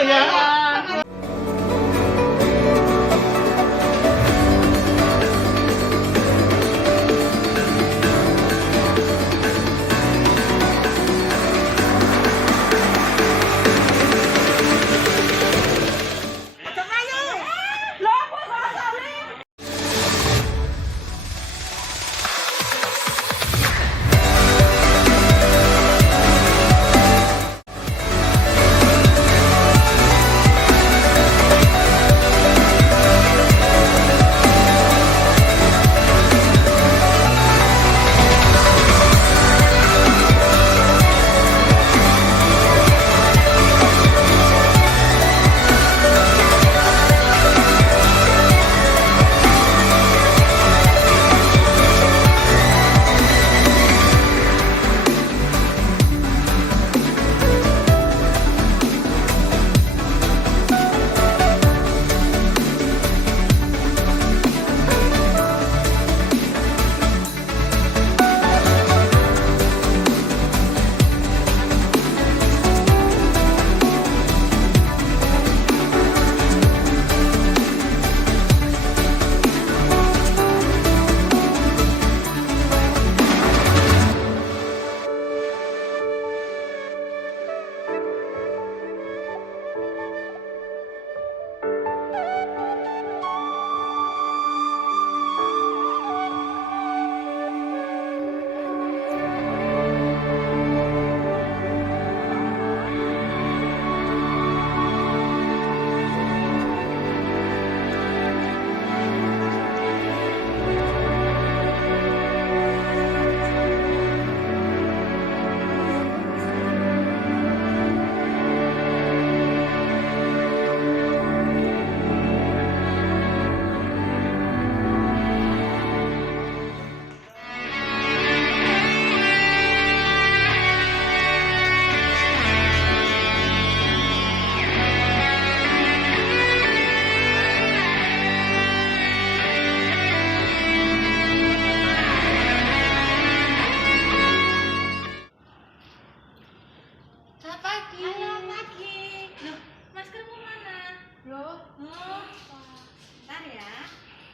boleh ya. Selamat pagi. Halo, pagi. Loh, maskermu mana? Loh, Oh, bentar ya.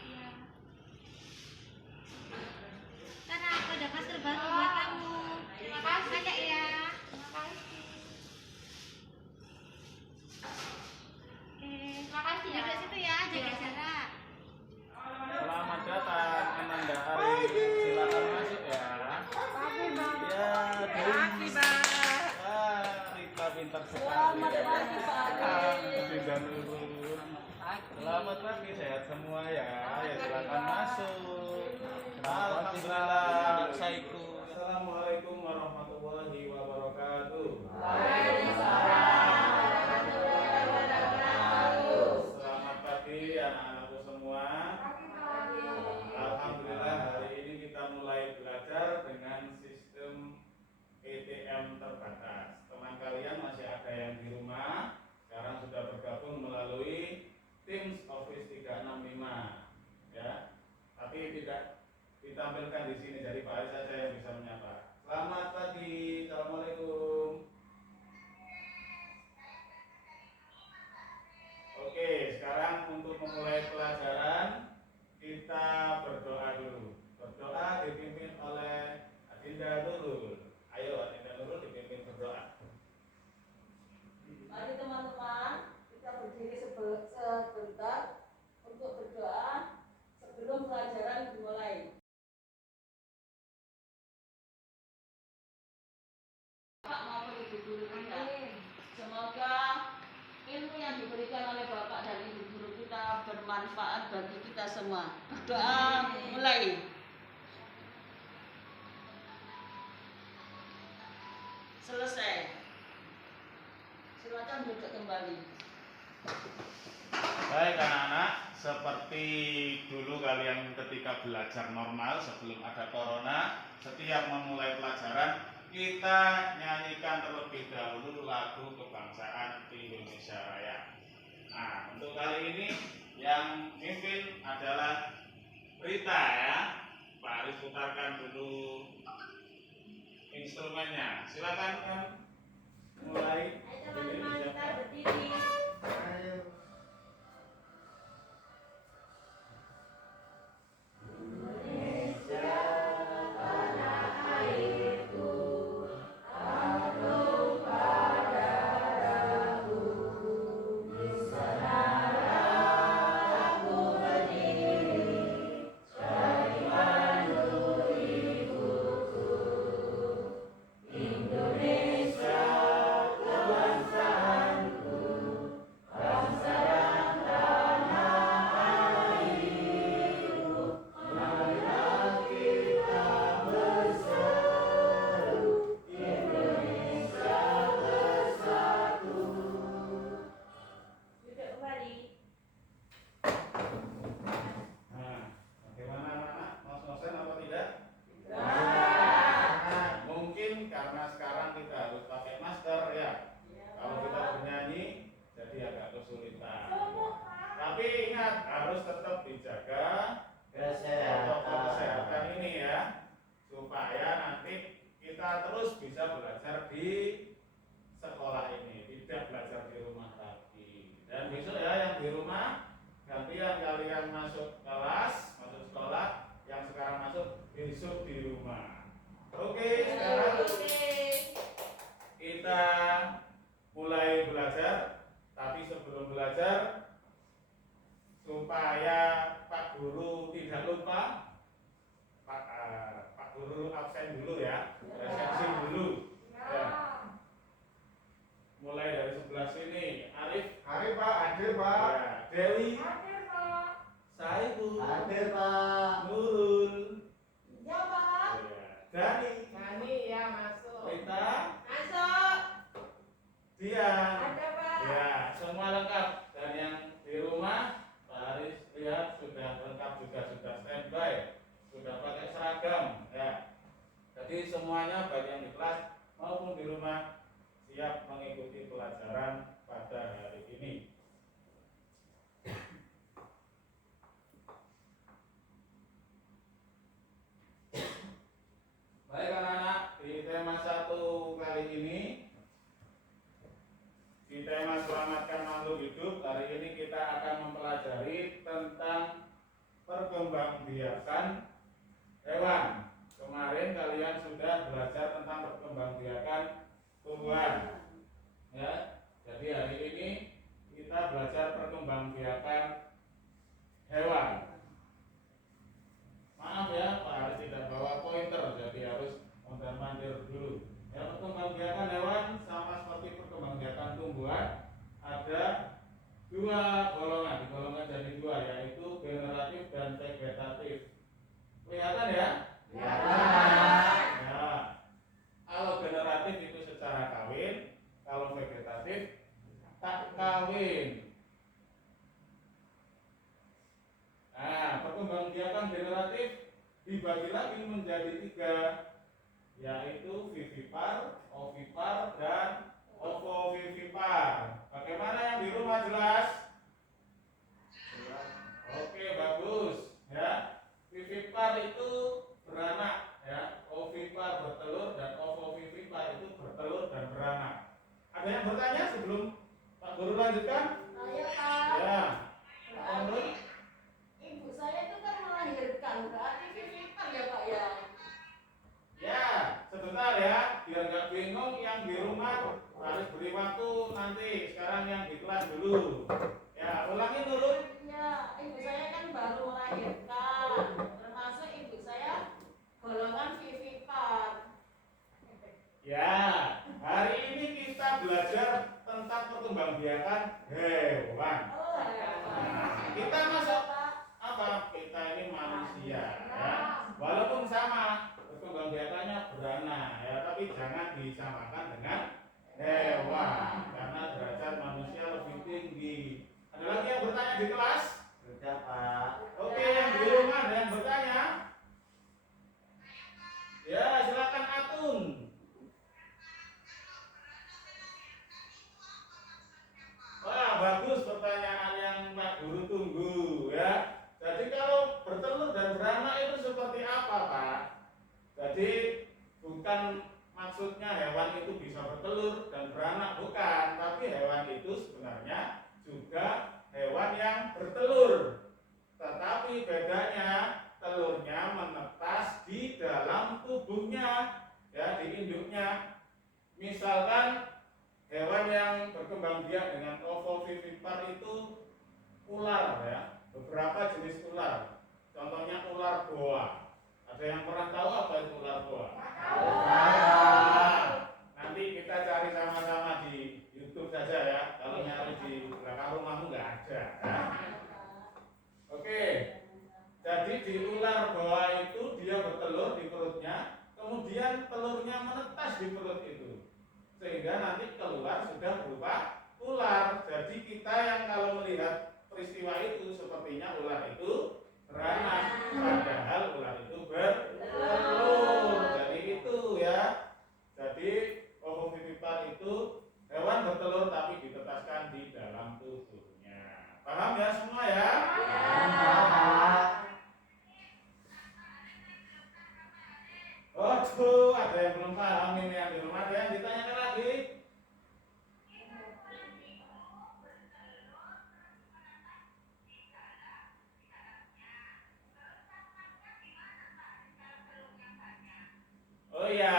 iya. Karena aku ada masker baru buat kamu. Terima kasih. Banyak ya. Terima kasih. Oke. Terima kasih ya. Duduk situ ya, jaga jarak. Selamat datang Ananda Ari. Silakan masuk ya. Pagi, Bang. Ya, Pagi, Bang. Rita pintar sekali. Selamat pagi, Pak Ari. Sudah nurun. Selamat pagi, sehat semua ya. Ya, silakan masuk. Alhamdulillah. Assalamualaikum warahmatullahi wabarakatuh. Selamat pagi anak-anakku semua. Alhamdulillah hari ini kita mulai belajar dengan sistem ETM terbatas. Teman kalian masih ada yang di rumah, sekarang sudah bergabung melalui Teams Office 365 ya. Tapi tidak ditampilkan di sini, jadi Pak Ari saja yang bisa menyapa. Selamat pagi. Assalamualaikum. Oke, sekarang untuk memulai pelajaran kita berdoa dulu. Berdoa dipimpin oleh Adinda Nurul. Ayo Adinda Nurul dipimpin berdoa. Mari teman-teman, kita berdiri sebentar untuk berdoa sebelum pelajaran dimulai. Bapak maupun Ibu guru kita, semoga ilmu yang diberikan oleh Bapak dan Ibu guru kita bermanfaat bagi kita semua. Berdoa mulai. Selesai. Silakan duduk kembali. Baik anak-anak, seperti dulu kalian ketika belajar normal sebelum ada corona, setiap memulai pelajaran kita nyanyikan terlebih dahulu lagu kebangsaan Indonesia Raya. Nah, untuk kali ini yang mimpin adalah Rita ya. Pak Aris putarkan dulu instrumennya. Silakan kan mulai. Ayo teman-teman, kita berdiri. dari sebelah sini. Arif. Hari Pak, hadir Pak. Ya. Dewi. Hadir Pak. Saibu. Hadir Pak. Nurul. Ya Pak. Ya. Dani. Nani ya masuk. Rita. Masuk. Dian. Ada Pak. Ya, semua lengkap. Dan yang di rumah, Pak Haris lihat sudah lengkap juga, sudah standby, sudah pakai seragam. Ya. Jadi semuanya baik yang di kelas maupun di rumah siap mengikuti pelajaran pada hari ini. Baik anak-anak, di tema 1 kali ini, di tema selamatkan makhluk hidup, hari ini kita akan mempelajari tentang perkembangbiakan hewan. Kemarin kalian sudah belajar tentang perkembangbiakan tumbuhan. Ya, jadi hari ini kita belajar perkembangbiakan hewan. Maaf ya, Pak Haris tidak bawa pointer, jadi harus mondar-mandir dulu. Ya, perkembangbiakan hewan sama seperti perkembangbiakan tumbuhan, ada 2 golongan, digolongkan jadi 2, yaitu generatif dan vegetatif. Kelihatan ya? Ya. Ya. Kalau generatif itu secara kawin, kalau vegetatif tak kawin. Nah, perkembangbiakan generatif dibagi lagi menjadi 3, yaitu vivipar, ovipar, dan ovovivipar. Bagaimana yang di rumah jelas? Oke, bagus. Ya, vivipar itu beranak, ya. Ovipar bertelur dan ovovivipar itu bertelur dan beranak. Ada yang bertanya sebelum Pak Guru lanjutkan? Saya Pak. Ya. Berarti ibu saya itu kan melahirkan, berarti vivipar ya Pak ya. Ya, sebentar ya, biar nggak bingung yang di rumah harus beri waktu nanti. Sekarang yang di kelas dulu. Ya, ulangi dulu. Ya, ibu saya kan baru melahirkan, termasuk ibu saya golongan vivipar. Ya, hari ini kita belajar tentang perkembangbiakan hewan. Oh, ya. Nah, kita masuk apa? Kita ini manusia, ya. Walaupun sama perkembangbiakannya beranak, ya, tapi jangan disamakan dengan hewan karena derajat manusia lebih tinggi. Ada lagi yang bertanya di kelas? Sudah Pak. Oke, yang di rumah ada yang bertanya? Ya, silakan Atun. Wah, bagus pertanyaan yang Pak Guru tunggu, ya. Jadi kalau bertelur dan beranak itu seperti apa, Pak? Jadi bukan maksudnya hewan itu bisa bertelur dan beranak, bukan, tapi hewan itu sebenarnya juga hewan yang bertelur. Tetapi bedanya telurnya menetas di dalam tubuhnya, ya, di induknya. Misalkan hewan yang berkembang biak dengan ovovivipar itu ular, ya, beberapa jenis ular. Contohnya ular boa. Ada yang pernah tahu apa itu ular boa? Nah, nanti kita cari sama-sama di YouTube saja ya. Kalau nyari di belakang rumahmu nggak ada. Ya. Oke. Jadi di ular boa itu dia bertelur di perutnya, kemudian telurnya menetas di perut itu, sehingga nanti keluar sudah berupa ular. Jadi kita yang kalau melihat peristiwa itu sepertinya ular itu beranak, padahal ular itu bertelur. Jadi itu ya. Jadi ovovivipar itu hewan bertelur tapi ditetaskan di dalam tubuhnya. Paham ya semua ya? Oh tuh, ada yang belum paham ini yang di rumah, ada yang ditanyakan lagi. Oh ya,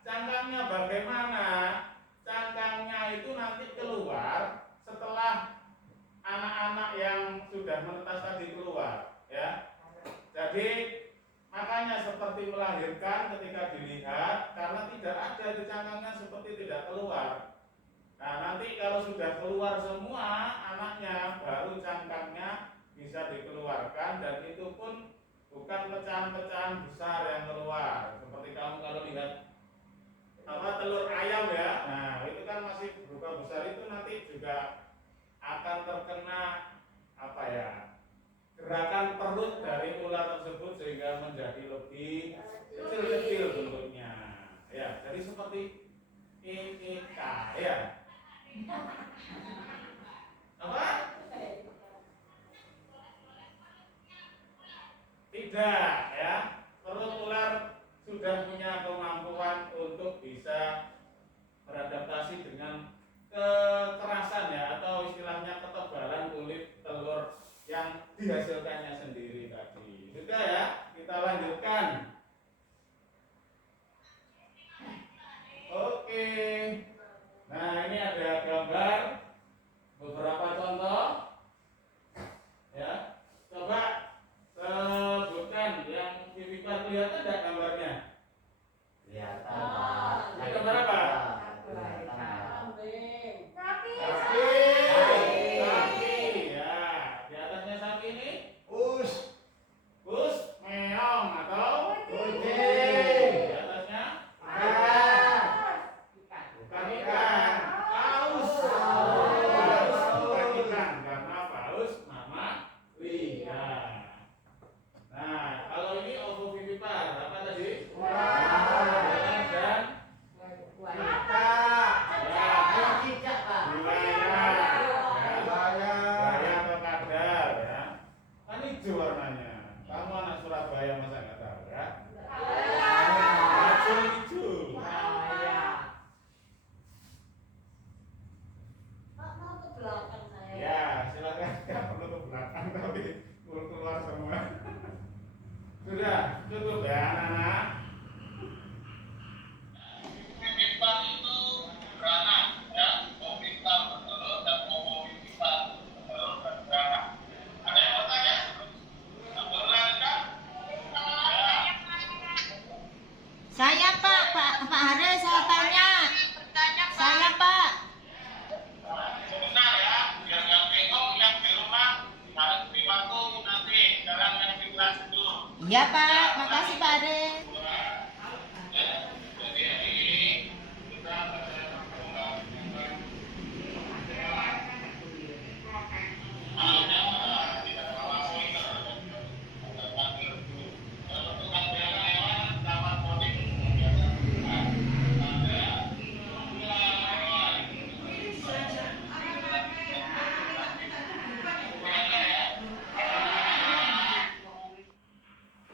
cangkangnya bagaimana? Cangkangnya itu nanti keluar setelah anak-anak yang sudah menetas tadi keluar, ya. Jadi makanya seperti melahirkan ketika dilihat, karena tidak ada di cangkangnya seperti tidak keluar. Nah, nanti kalau sudah keluar semua anaknya, baru cangkangnya bisa dikeluarkan, dan itu pun bukan pecahan-pecahan besar yang keluar. Seperti kamu kalau lihat telur ayam ya, nah itu kan masih berupa besar, itu nanti juga akan terkena gerakan perut dari ular tersebut sehingga menjadi lebih kecil-kecil bentuknya. Ya, jadi seperti IIK ya. Apa? Tidak ya. Perut ular sudah punya kemampuan untuk bisa beradaptasi dengan kekerasan ya, atau istilahnya ketebalan kulit telur yang dihasilkannya sendiri tadi. Sudah ya, kita lanjutkan. Oke. Nah, ini ada gambar beberapa contoh. Ya. Coba sebutkan yang Vivipar, kelihatan enggak gambarnya? Kelihatan Pak. Ini gambar apa? Kambing. Sapi. Ya, di atasnya sapi ini Us. meong atau Kucing. di atasnya Ikan. bukan ikan, paus. Paus. Paus bukan ikan karena paus mamalia. Nah, kalau ini ovovivipar apa tadi? Ular. Dan Cicak. ya, Cicak Pak. buaya. Ya. Buaya. Buaya atau kadal ya. Kan hijau warnanya. Kamu anak Surabaya masa nggak tahu ya? Hijau. Pak, mau ke belakang saya. Ya, silakan. Nggak perlu ke belakang tapi keluar semua. Sudah cukup ya anak-anak. Vivipar itu beranak ya, ovipar bertelur dan ovovivipar bertelur dan beranak. Ada yang bertanya? Berlanjut? Saya Pak Haris, saya tanya. Saya Pak. Sebentar ya, biar nggak bingung yang di rumah harus waktu nanti jalan yang di kelas dulu. Iya Pak, makasih Pak Haris. Jadi ini kita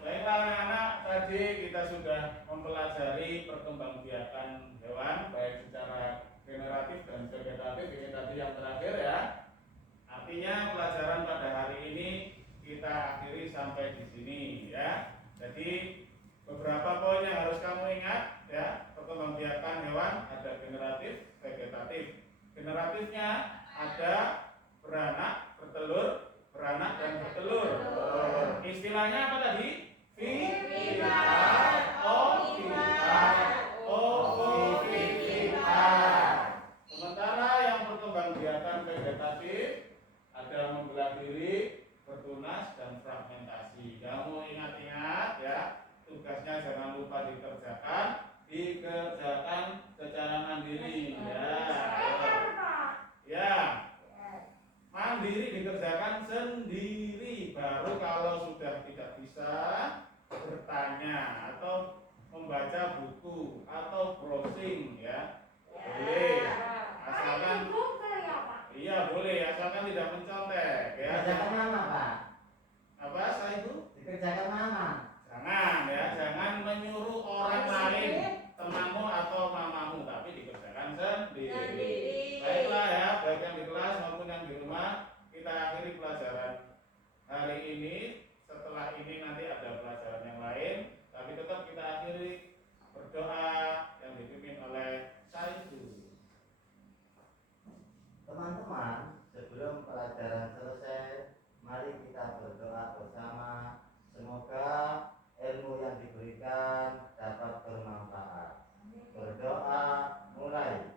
baiklah anak-anak, tadi kita sudah mempelajari perkembangbiakan hewan baik secara generatif dan vegetatif. Ini tadi yang terakhir ya. Artinya pelajaran pada hari ini kita akhiri sampai di sini ya. Jadi beberapa poin yang harus kamu ingat ya. Perkembangbiakan hewan ada generatif, vegetatif. Generatifnya ada beranak, bertelur, beranak dan bertelur. Istilahnya apa tadi? Vivipar, ovipar, ovovivipar. Sementara yang perkembangbiakan vegetatif ada membelah diri, bertunas dan fragmentasi. Kamu ingat-ingat ya, tugasnya jangan lupa dikerjakan secara mandiri ya. Ya. Mandiri dikerjakan sendiri, baru kalau sudah tidak bisa bertanya atau membaca buku atau browsing ya. Boleh. Asalkan iya boleh, asalkan tidak mencontek ya. Dikerjakan mama Pak. Apa saya itu? Dikerjakan mama. Jangan ya, jangan menyuruh orang lain, temanmu atau mamamu, tapi dikerjakan sendiri. Baiklah ya, baik yang di kelas maupun yang di rumah, kita akhiri pelajaran hari ini. Setelah ini nanti ada pelajaran yang lain, tapi tetap kita akhiri berdoa yang dipimpin oleh Saidu. Teman-teman, sebelum pelajaran selesai, mari kita berdoa bersama. Semoga ilmu yang diberikan dapat bermanfaat. Berdoa mulai.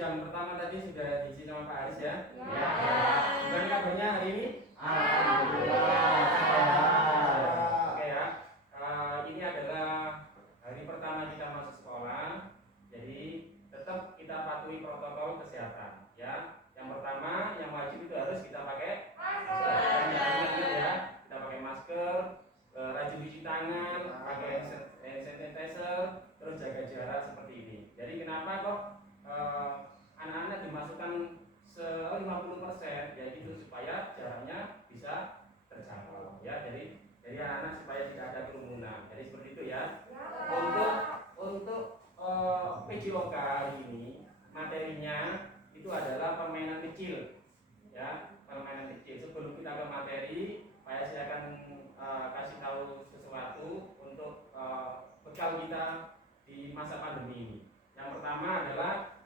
jam pertama tadi sudah diisi sama Pak Aris ya? Ya. Gimana kabarnya hari ini? Alhamdulillah. Oke ya. Ini adalah hari pertama kita masuk sekolah. Jadi tetap kita patuhi protokol kesehatan ya. Yang pertama yang wajib itu harus kita pakai masker ya. Kita pakai masker, rajin cuci tangan, pakai hand sanitizer, terus jaga jarak seperti ini. Jadi kenapa kok anak-anak dimasukkan 50% ya gitu supaya jaraknya bisa terjangkau ya. Jadi anak-anak supaya tidak ada kerumunan. Jadi seperti itu ya. Untuk PJOK hari ini materinya itu adalah permainan kecil ya, permainan kecil. Sebelum kita ke materi, saya akan kasih tahu sesuatu untuk bekal kita di masa pandemi ini. Yang pertama adalah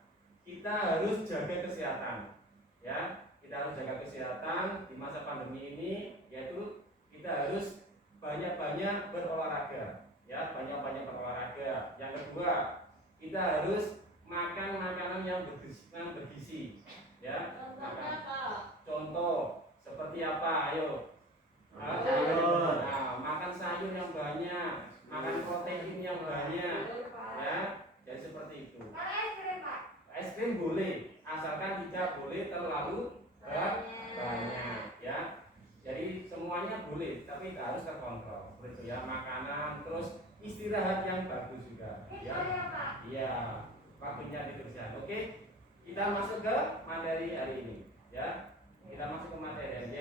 kita harus jaga kesehatan ya. Kita harus jaga kesehatan di masa pandemi ini, yaitu kita harus banyak-banyak berolahraga ya, banyak-banyak berolahraga. Yang kedua, kita harus makan makanan yang bergizi ya. Contohnya apa? Contoh seperti apa? Ayo. Sayur. Nah, makan sayur yang banyak, makan protein yang banyak ya. Jadi seperti itu. Es krim boleh, asalkan tidak boleh terlalu banyak ya. Jadi semuanya boleh, tapi harus terkontrol. Begitu ya, makanan, terus istirahat yang bagus juga ya. Iya, waktunya diteruskan. Oke, kita masuk ke materi hari ini ya. Kita masuk ke materi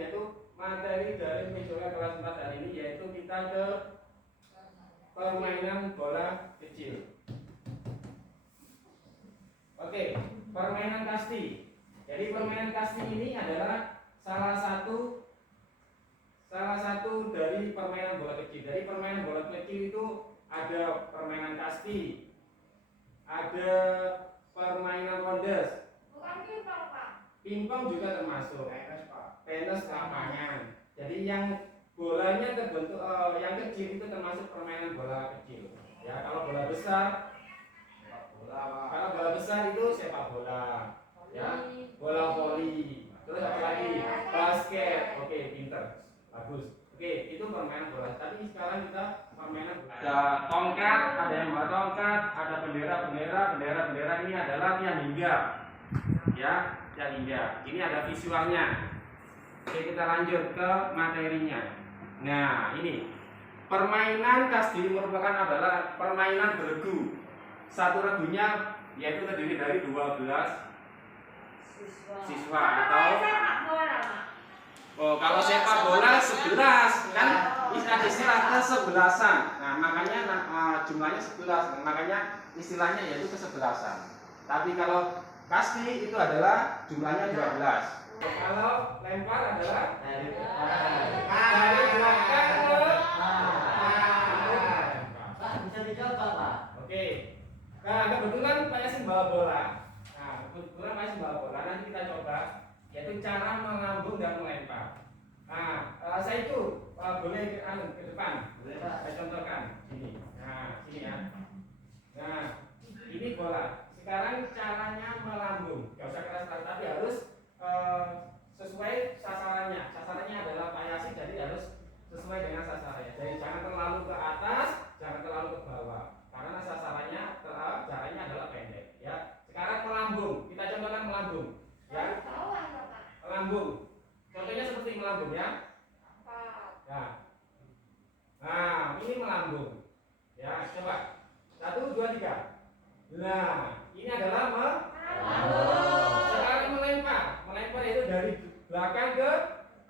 yaitu materi dari PJOK kelas 4 hari ini, yaitu kita ke permainan bola kecil. Oke, permainan kasti. Jadi permainan kasti ini adalah salah satu dari permainan bola kecil. Dari permainan bola kecil itu ada permainan kasti, ada permainan rondes, pingpong juga termasuk, tenis lapangan. Jadi yang bolanya terbentuk yang kecil itu termasuk permainan bola kecil. Ya, kalau bola besar itu sepak bola, ya, bola voli, terus apa lagi? Basket. Oke, pinter, bagus. Oke, itu permainan bola. Tapi sekarang kita permainan bola. Ada tongkat, ada yang bawa tongkat, ada bendera ini adalah yang hinggap, ya, yang hinggap. Ini ada visualnya. Oke, kita lanjut ke materinya. Nah, ini permainan kasti merupakan adalah permainan beregu. Satu regunya yaitu terdiri dari 12 siswa atau kalau sepak bola 11 kan istilah kesebelasan. Nah, makanya jumlahnya 11. Makanya istilahnya yaitu kesebelasan. Tapi kalau kasti itu adalah jumlahnya 12. Kalau lempar adalah dari belakang ke Pak, bisa dicoba, Pak. Oke. Nah, kebetulan Pak Yasin bawa bola. Nanti kita coba yaitu cara melambung dan melempar. Nah, saya itu boleh ke depan. Boleh, Pak. Saya contohkan sini. Nah, sini ya. Nah, ini bola. Sekarang caranya melambung. Gak usah keras-keras, tapi harus sesuai sasarannya. Sasarannya adalah Pak Yasin, jadi harus sesuai dengan sasarannya. Jadi jangan terlalu ke atas, jangan terlalu ke bawah. Karena sasarannya jaraknya adalah pendek. Ya. Sekarang melambung. Kita contohkan melambung. Ya. Melambung. Contohnya seperti melambung ya. Ya. Nah, ini melambung. Ya, coba. 1, 2, 3. Nah, ini adalah melambung. Sekarang melempar. Melempar itu dari belakang ke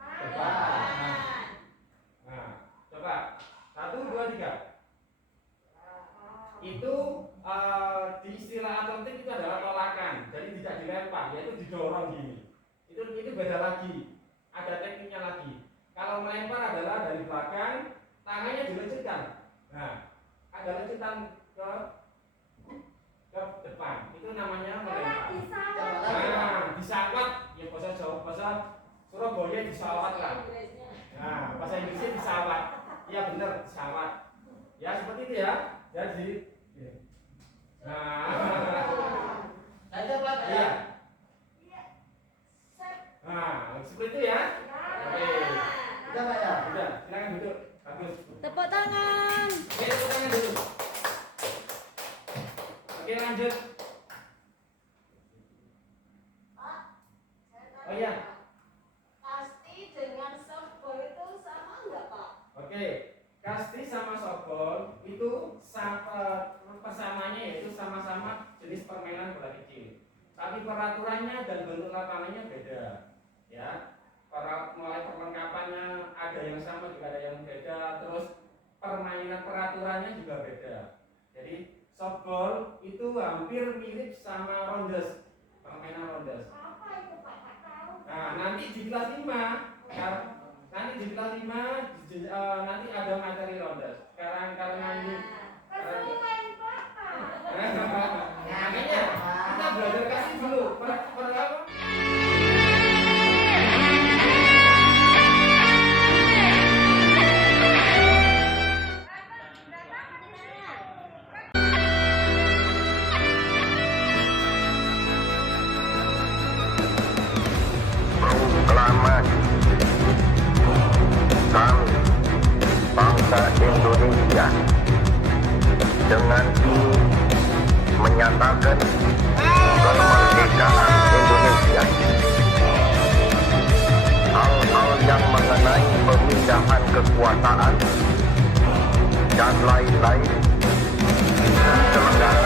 depan. Nah, coba. 1, 2, 3. Itu di istilah atletik itu adalah tolakan. Jadi tidak dilempar, yaitu didorong gini. Itu beda lagi. Ada tekniknya lagi. Kalau melempar adalah dari belakang, tangannya diluncurkan. Nah, ada luncutan ke depan. Itu namanya melempar. Nah, disawat. Ya bahasa Jawa, bahasa Surabaya disawat lah. Nah, bahasa Inggrisnya disawat. Iya benar, disawat. Ya seperti itu ya. Jadi Oke, lanjut. Pak, saya tanya, Oh iya. kasti dengan softball itu sama enggak, Pak? Oke, kasti sama softball itu persamaannya yaitu sama-sama jenis permainan bola kecil. Tapi peraturannya dan bentuk lapangannya beda. Ya, mulai perlengkapannya ada yang sama juga ada yang beda. Terus permainan peraturannya juga beda. Jadi softball itu hampir mirip sama rondes, permainan rondes. Apa itu, Pak? Tak tahu. Nah, nanti di kelas 5 nanti ada materi rondes. Sekarang karena ini Kesuwen, Papa. makanya kita belajar kasih dulu apa? Proklamasi kami bangsa Indonesia dengan ini menyatakan kemerdekaan Indonesia. Hal-hal yang mengenai pemindahan kekuasaan dan lain-lain diselenggarakan